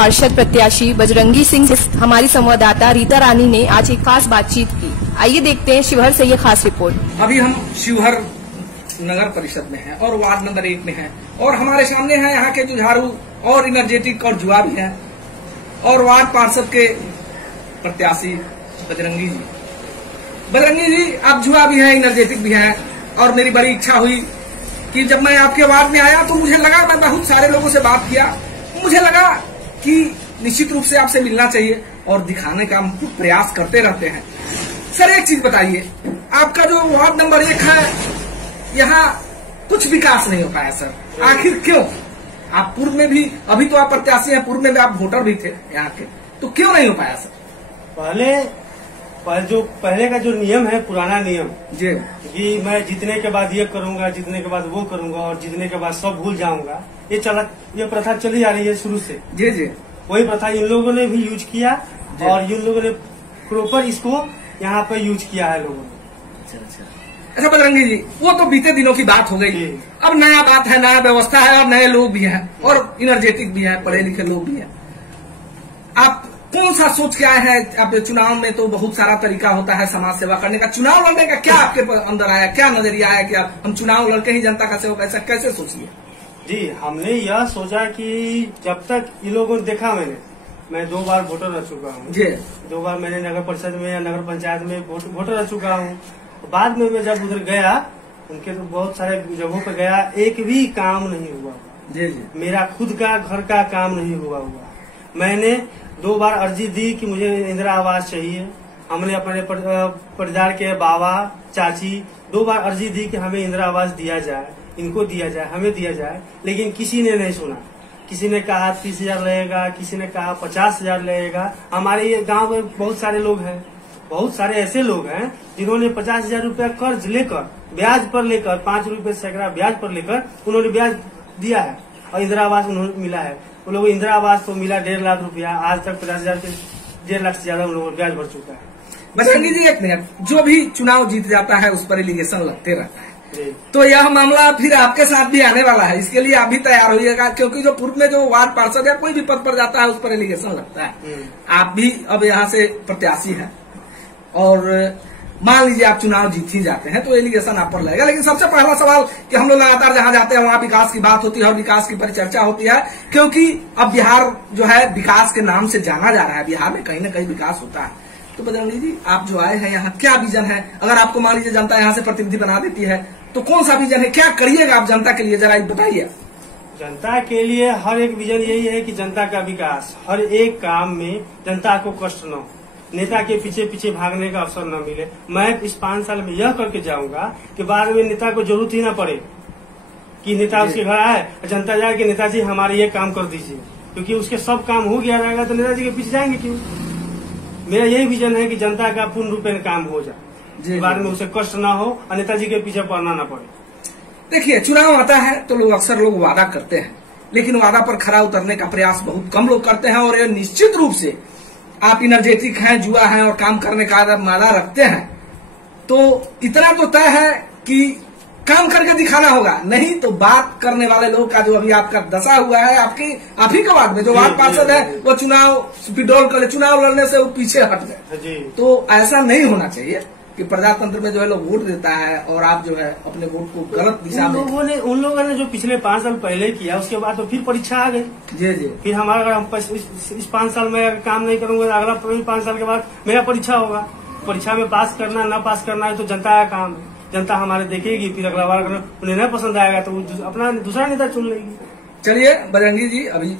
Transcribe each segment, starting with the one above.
पार्षद प्रत्याशी बजरंगी सिंह से हमारी संवाददाता रीता रानी ने आज एक खास बातचीत की। आइए देखते हैं शिवहर से ये खास रिपोर्ट। अभी हम शिवहर नगर परिषद में हैं और वार्ड नंबर 1 में हैं और हमारे सामने है यहाँ के जुझारू और एनर्जेटिक और जुआ भी हैं और वार्ड पार्षद के प्रत्याशी बजरंगी जी। बजरंगी जी, आप जुआ भी हैं, एनर्जेटिक भी हैं और मेरी बड़ी इच्छा हुई कि जब मैं आपके वार्ड में आया तो मुझे लगा, मैं बहुत सारे लोगों से बात किया, मुझे लगा कि निश्चित रूप से आपसे मिलना चाहिए और दिखाने का हम प्रयास करते रहते हैं। सर, एक चीज बताइए, आपका जो वार्ड नंबर 1 है यहाँ कुछ विकास नहीं हो पाया सर, आखिर क्यों? आप पूर्व में भी, अभी तो आप प्रत्याशी हैं, पूर्व में भी आप वोटर भी थे यहाँ के, तो क्यों नहीं हो पाया सर? पहले का जो नियम है, पुराना नियम जी, कि मैं जीतने के बाद ये करूंगा, जीतने के बाद वो करूंगा और जीतने के बाद सब भूल जाऊंगा, ये प्रथा चली आ रही है शुरू से। जी जी, वही प्रथा इन लोगों ने भी यूज किया और इन लोगों ने प्रॉपर इसको यहाँ पे यूज किया है लोगों ने। अच्छा बजरंगी जी, वो तो बीते दिनों की बात हो गई, अब नया बात है, नया व्यवस्था है और नए लोग भी हैं और एनर्जेटिक भी हैं, पढ़े लिखे लोग भी हैं। आप कौन सा सोच के आए हैं? आप चुनाव में तो बहुत सारा तरीका होता है समाज सेवा करने का, चुनाव लड़ने का क्या आपके अंदर आया, क्या नजरिया आया कि हम चुनाव लड़के ही जनता का सेवा, ऐसा कैसे सोचिए? जी, हमने यह सोचा कि जब तक इन लोगों ने देखा, मैं 2 बार वोटर रह चुका हूँ जी, 2 बार मैंने नगर परिषद में या नगर पंचायत में वोटर रह चुका हूँ। बाद में मैं जब उधर गया, उनके तो बहुत सारे जगहों पर गया, एक भी काम नहीं हुआ जी जी, मेरा खुद का घर का काम नहीं हुआ। मैंने 2 बार अर्जी दी कि मुझे इंदिरा आवास चाहिए। हमने अपने परिवार के बाबा चाची 2 बार अर्जी दी कि हमें इंदिरा आवास दिया जाए, इनको दिया जाए, हमें दिया जाए, लेकिन किसी ने नहीं सुना। किसी ने कहा 30,000 लगेगा, किसी ने कहा 50,000 लगेगा। हमारे ये गांव में बहुत सारे लोग हैं, बहुत सारे ऐसे लोग हैं जिन्होंने 50,000 रुपया कर्ज लेकर, ब्याज पर लेकर, 5 रुपए सैकड़ा ब्याज पर लेकर उन्होंने ब्याज दिया है और इंदिरा आवास उन्होंने मिला है। उन लोगों को इंदिरा आवास तो मिला 1.5 लाख रुपया, आज तक 50,000 के 1.5 लाख से ज्यादा उन लोगों को ब्याज भर चुका है। बजरंगी जी, एक मिनट, जो भी चुनाव जीत जाता है उस पर एलिगेशन लगते रहता है, तो यह मामला फिर आपके साथ भी आने वाला है, इसके लिए आप भी तैयार होइएगा, क्योंकि जो पूर्व में जो वार्ड पार्षद या कोई भी पद पर जाता है उस पर एलिगेशन लगता है। आप भी अब यहाँ से प्रत्याशी हैं और मान लीजिए आप चुनाव जीत ही जाते हैं तो एलिगेशन आप पर लगेगा। लेकिन सबसे पहला सवाल कि हम लोग लगातार जहां जाते हैं वहां विकास की बात होती है और विकास की परिचर्चा होती है, क्योंकि अब बिहार जो है विकास के नाम से जाना जा रहा है, बिहार में कहीं न कहीं विकास होता है। तो बजरंगी जी, आप जो आए हैं यहाँ, क्या विजन है? अगर आपको मान लीजिए जनता यहाँ से प्रतिनिधि बना देती है तो कौन सा विजन है, क्या करिएगा आप जनता के लिए, जरा बताइए। जनता के लिए हर एक विजन यही है कि जनता का विकास, हर एक काम में जनता को कष्ट न हो, नेता के पीछे पीछे भागने का अवसर न मिले। मैं इस 5 साल में यह करके जाऊंगा कि बाद में नेता को जरूरत ही न पड़े कि नेता उसके घर आए, जनता जाए कि नेताजी हमारे ये काम कर दीजिए, क्योंकि उसके सब काम हो गया रहेगा तो नेताजी के पीछे जाएंगे क्यों? मेरा यही विजन है कि जनता का पूर्ण रूप में काम हो जाए, बाद में उसे कष्ट न हो और नेताजी के पीछे पड़ना न पड़े। देखिए, चुनाव आता है तो लोग अक्सर वादा करते हैं, लेकिन वादा पर खरा उतरने का प्रयास बहुत कम लोग करते हैं और ये निश्चित रूप से आप एनर्जेटिक हैं, जुआ हैं और काम करने का अगर मादा रखते हैं तो इतना तो तय है कि काम करके दिखाना होगा, नहीं तो बात करने वाले लोग का जो अभी आपका दशा हुआ है, आप ही के वार्ड में जो वार्ड पार्षद है वो चुनाव विड्रॉल कर ले, चुनाव लड़ने से वो पीछे हट गए। तो ऐसा नहीं होना चाहिए कि प्रजातंत्र में जो है लोग वोट देता है और आप जो है अपने वोट को गलत दिशा में। उन लोगों ने जो पिछले 5 साल पहले किया, उसके बाद तो फिर परीक्षा आ गई। जी जी, फिर हमारा अगर हम इस 5 साल में अगर काम नहीं करूंगा तो अगला 5 साल के बाद मेरा परीक्षा होगा। परीक्षा में पास करना न पास करना है तो जनता का काम है, जनता हमारे देखेगी, फिर अगला बार अगर उन्हें न पसंद आएगा तो वो अपना दूसरा नेता चुन लेगी। चलिए बजरंगी जी, अभी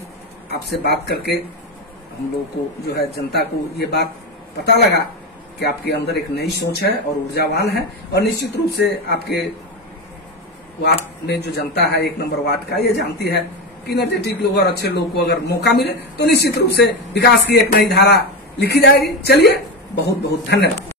आपसे बात करके हम लोग को जो है जनता को ये बात पता लगा कि आपके अंदर एक नई सोच है और ऊर्जावान है और निश्चित रूप से आपके वार्ड में जो जनता है 1 नंबर वार्ड का, ये जानती है कि एनर्जेटिक लोग और अच्छे लोग को अगर मौका मिले तो निश्चित रूप से विकास की एक नई धारा लिखी जाएगी। चलिए, बहुत बहुत धन्यवाद।